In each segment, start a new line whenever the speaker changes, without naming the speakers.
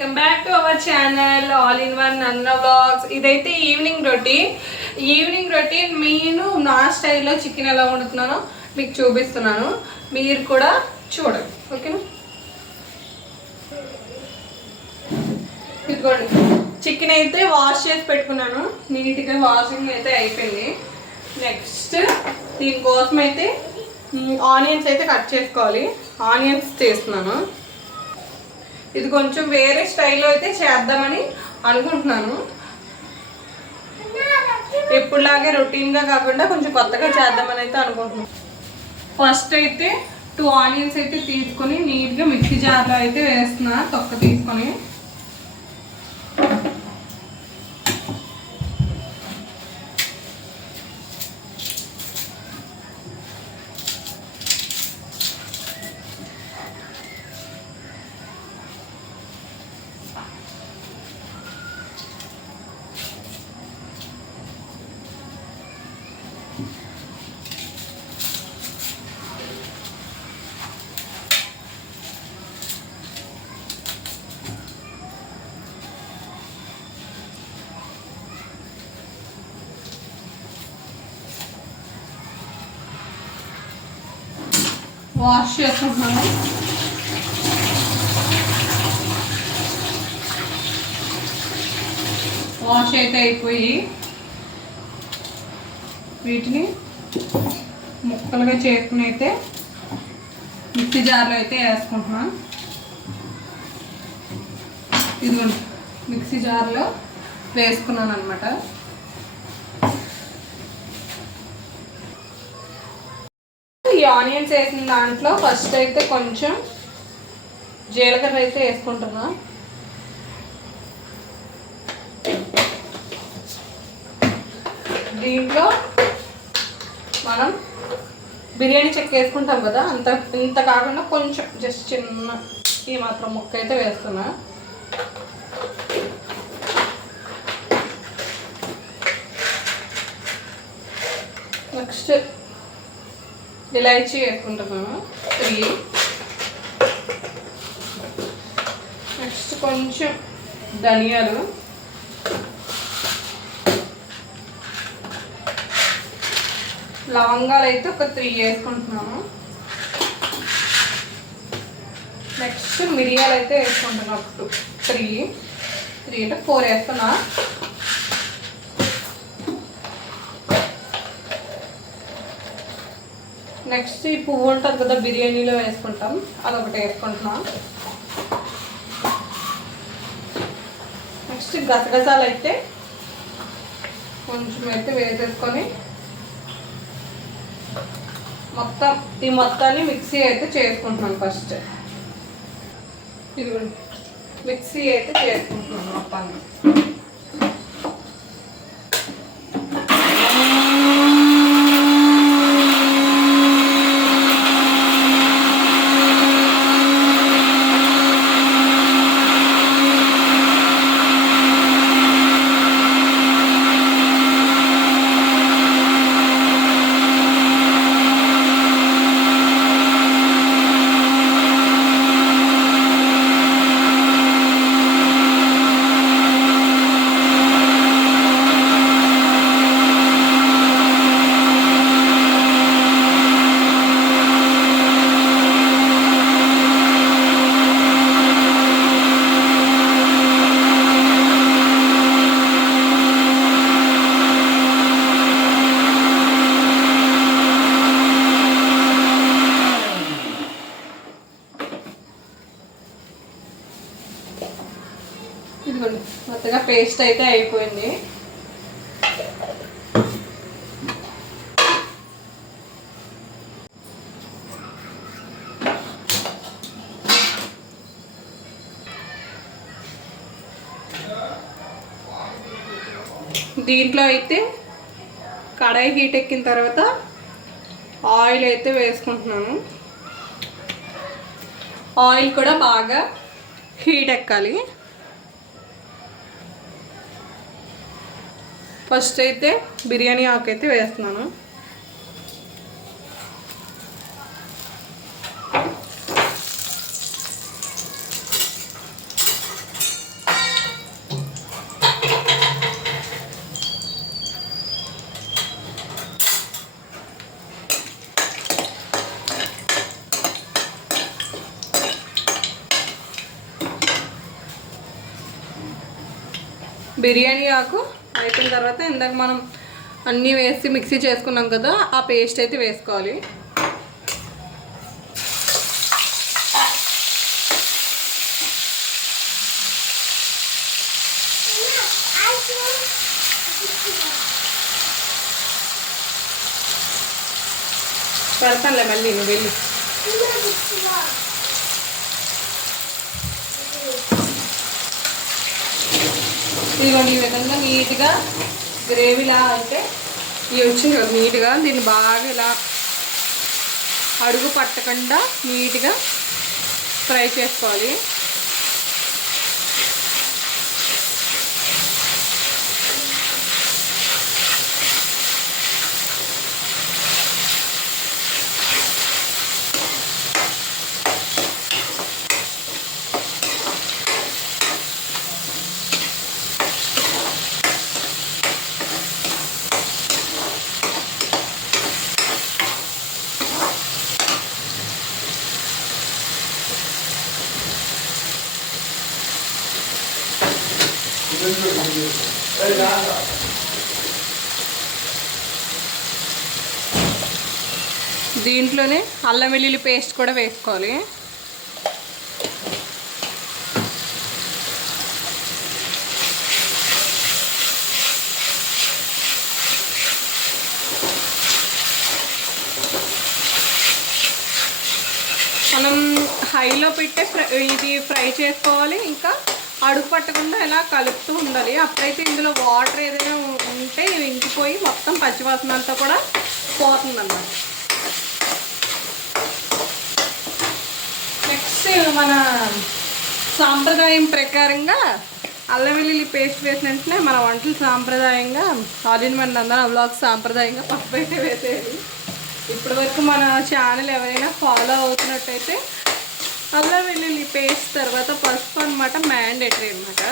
Welcome back to our channel all in one అన్న blogs ఇదైతే evening routine evening routine నేను నా స్టైల్లో చికెన్ ఎలా వండుతున్నానో మీకు చూపిస్తున్నాను. మీరు కూడా చూడండి. ఓకేనా ఇదిగోండి. చికెన్ అయితే వాష్ చేసి పెట్టుకున్నాను. నీట్గా వాషింగ్ అయితే అయిపోయింది. నెక్స్ట్ దీనికోసం అయితే ఆనియన్స్ అయితే కట్ చేసుకోవాలి. ఆనియన్స్ చేస్తున్నాను ఇది కొంచెం వేరే స్టైల్లో అయితే చేద్దామని అనుకుంటున్నాను. ఎప్పుడులాగే రొటీన్గా కాకుండా కొంచెం కొత్తగా చేద్దామని అయితే అనుకుంటున్నాను. ఫస్ట్ అయితే టూ ఆనియన్స్ అయితే తీసుకొని నీట్గా మిక్సీ జార్లో అయితే వేస్తున్నా తొక్క తీసుకొని. వాష్ చేసుకుంటున్నాను వాష్ అయితే అయిపోయి వీటిని ముక్కలుగా చేసుకుని అయితే మిక్సీ జార్లో అయితే వేసుకుంటున్నాను ఇదిగోండి మిక్సీ జార్లో వేసుకున్నాను అనమాట ఈ ఆనియన్స్ వేసిన దాంట్లో ఫస్ట్ అయితే కొంచెం జీలకర్ర అయితే వేసుకుంటున్నా. దీంట్లో మనం బిర్యానీ చెక్క వేసుకుంటాం కదా అంత ఇంత కాకుండా కొంచెం జస్ట్ చిన్న ఈ మాత్రం ముక్క అయితే వేస్తున్నా. నెక్స్ట్ ఇలాచీ వేసుకుంటున్నాము. త్రీ నెక్స్ట్ కొంచెం ధనియాలు. లవంగాలు అయితే ఒక త్రీ వేసుకుంటున్నాము. నెక్స్ట్ మిరియాలు అయితే వేసుకుంటున్నాను ఒక టూ త్రీ. త్రీ అంటే ఫోర్ వేస్తున్నా నెక్స్ట్ ఈ పువ్వు ఉంటుంది కదా బిర్యానీలో వేసుకుంటాం. అదొకటి వేసుకుంటున్నాం. నెక్స్ట్ గసగసాలు అయితే కొంచెం అయితే వేసేసుకొని మొత్తం ఈ మొత్తాన్ని మిక్సీ అయితే చేసుకుంటున్నాను ఫస్ట్. ఇది మిక్సీ అయితే చేసుకుంటున్నాను మొత్తాన్ని ఇదిగోండి మొత్తగా పేస్ట్ అయితే అయిపోయింది. దీంట్లో అయితే కడాయి హీట్ ఎక్కిన తర్వాత ఆయిల్ అయితే వేసుకుంటున్నాను. ఆయిల్ కూడా బాగా హీట్ ఎక్కాలి. ఫస్ట్ అయితే బిర్యానీ ఆకు అయితే వేస్తున్నాను. బిర్యానీ ఆకు అయిపోయిన తర్వాత ఇందాక మనం అన్నీ వేసి మిక్సీ చేసుకున్నాం కదా ఆ పేస్ట్ అయితే వేసుకోవాలి. పెడతానులే మళ్ళీ నువ్వు వెళ్ళి. ఇదిగోండి ఈ విధంగా నీట్గా గ్రేవీలా అంటే ఇవి వచ్చింది కదా నీట్గా దీన్ని బాగా ఇలా అడుగు పట్టకుండా నీట్గా ఫ్రై చేసుకోవాలి. దీంట్లోనే అల్లం వెల్లుల్లి పేస్ట్ కూడా వేసుకోవాలి. మనం హైలో పెట్టే ఫ్రై ఇది ఫ్రై చేసుకోవాలి. ఇంకా అడుగు పట్టకుండా ఇలా కలుపుతూ ఉండాలి. అప్పుడైతే ఇందులో వాటర్ ఏదైనా ఉంటే ఇవి ఇంకిపోయి మొత్తం పచ్చివాసన అంతా కూడా పోతుందన్నమాట. నెక్స్ట్ మన సాంప్రదాయం ప్రకారంగా అల్లం వెల్లుల్లి పేస్ట్ వేసిన వెంటనే మన వంటలు సాంప్రదాయంగా ఆలిన్ మన అందరం వ్లాగ్ సాంప్రదాయంగా పప్పు అయితే వేసేది ఇప్పటి వరకు మన ఛానల్ ఎవరైనా ఫాలో అవుతున్నట్టయితే అల్లం వెల్లుల్లి పేస్ట్ తర్వాత పసుపు అనమాట మ్యాండేటరీ అనమాట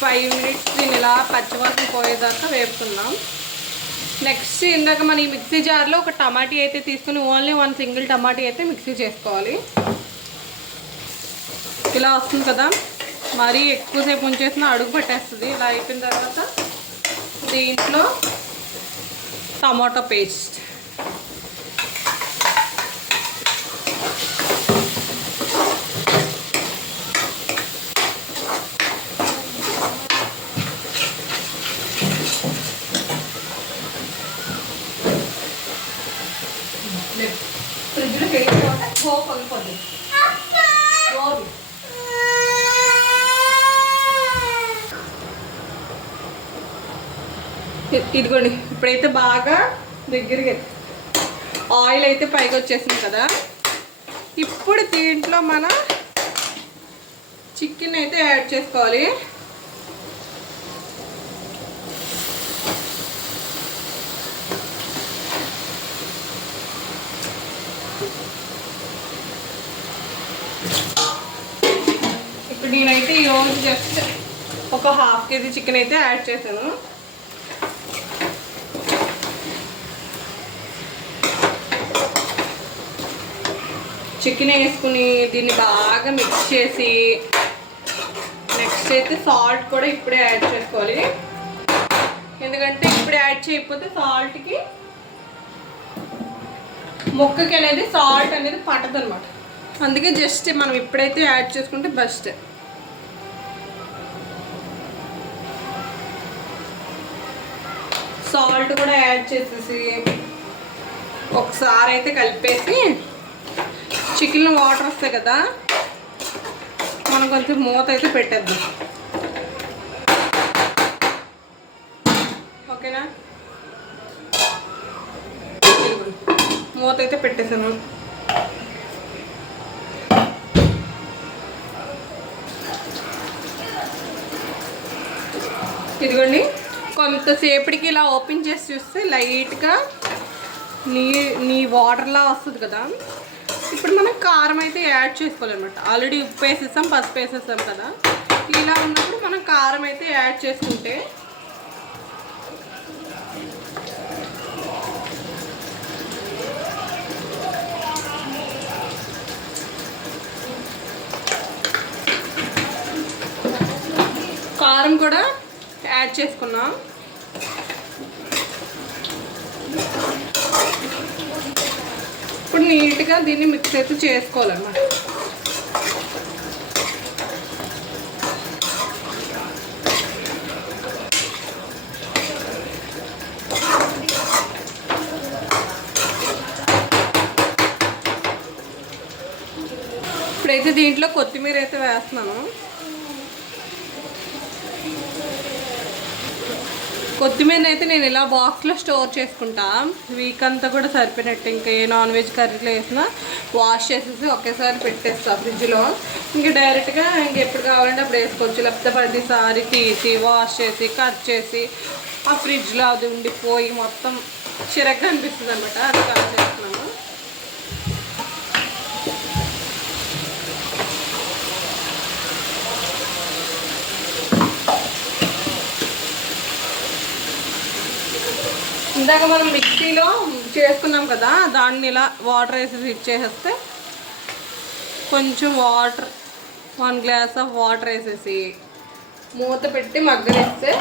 ఫైవ్ మినిట్స్ దీన్ని ఇలా పచ్చివాసన పోయేదాకా వేపుతున్నాం నెక్స్ట్ ఇందాక మన ఈ మిక్సీ జార్లో ఒక టమాటీ అయితే తీసుకుని ఓన్లీ వన్ సింగిల్ టమాటీ అయితే మిక్సీ చేసుకోవాలి. ఇలా వస్తుంది కదా. మరీ ఎక్కువసేపు ఉంచేసిన అడుగు పట్టేస్తుంది. ఇలా అయిపోయిన తర్వాత దీంట్లో టమాటో పేస్ట్ ఇదిగోండి. ఇప్పుడైతే బాగా దగ్గరికి ఆయిల్ అయితే పైకి వచ్చేసింది కదా. ఇప్పుడు దీంట్లో మన చికెన్ అయితే యాడ్ చేసుకోవాలి. ఇప్పుడు నేనైతే ఈరోజు జస్ట్ ఒక హాఫ్ కేజీ చికెన్ అయితే యాడ్ చేశాను. చికెన్ వేసుకుని దీన్ని బాగా మిక్స్ చేసి నెక్స్ట్ అయితే సాల్ట్ కూడా ఇప్పుడే యాడ్ చేసుకోవాలి. ఎందుకంటే ఇప్పుడు యాడ్ చేయకపోతే సాల్ట్కి ముక్కకి అనేది సాల్ట్ అనేది పట్టదు అనమాట అందుకే జస్ట్ మనం ఇప్పుడైతే యాడ్ చేసుకుంటే బెస్ట్ సాల్ట్ కూడా యాడ్ చేసేసి ఒకసారి అయితే కలిపేసి చికెన్ వాటర్ వస్తాయి కదా మనం కొంచెం మూత అయితే పెట్టేద్దాం. ఓకేనా? మూత అయితే పెట్టేశాను. ఇదిగోండి కొంతసేపటికి ఇలా ఓపెన్ చేసి చూస్తే లైట్గా నీ నీ వాటర్లా వస్తుంది కదా. ఇప్పుడు మనం కారం అయితే యాడ్ చేసుకోవాలన్నమాట. ఆల్రెడీ ఉప్పు వేసేసాం పసుపు వేసేసాం కదా. ఇలా ఉన్నప్పుడు మనం కారం అయితే యాడ్ చేసుకుంటే కారం కూడా యాడ్ చేసుకున్నాం. నీట్గా దీన్ని మిక్స్ అయితే చేసుకోవాలన్నమాట. ఇప్పుడైతే దీంట్లో కొత్తిమీర అయితే వేస్తున్నాను. కొత్తిమీర అయితే నేను ఇలా బాక్స్లో స్టోర్ చేసుకుంటా. వీక్ అంతా కూడా సరిపోయినట్టు ఇంకా ఏ నాన్ వెజ్ కర్రీలో వేసినా వాష్ చేసేసి ఒకేసారి పెట్టేస్తా ఫ్రిడ్జ్లో ఇంక డైరెక్ట్గా ఇంక ఎప్పుడు కావాలంటే అప్పుడు వేసుకోవచ్చు. లేకపోతే ప్రతిసారి తీసి వాష్ చేసి కట్ చేసి ఆ ఫ్రిడ్జ్లో అది ఉండిపోయి మొత్తం చిరగ్గా అనిపిస్తుంది అనమాట అది ఇందాక మనం మిక్సీలో చేసుకున్నాం కదా దాన్ని ఇలా వాటర్ వేసి ఇచ్చేసేస్తే కొంచెం water one glass of water వేసేసి మూత పెట్టి మగ్గనిస్తే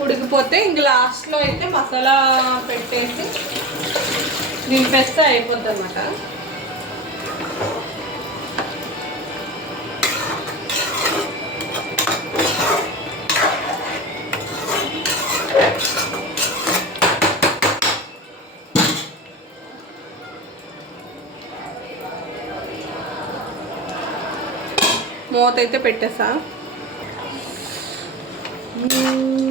ఉడికిపోతే ఇంక లాస్ట్లో అయితే మసాలా పెట్టేసి దింపేస్తే అయిపోద్ది అనమాట మూత అయితే పెట్టేసా మ్మ్.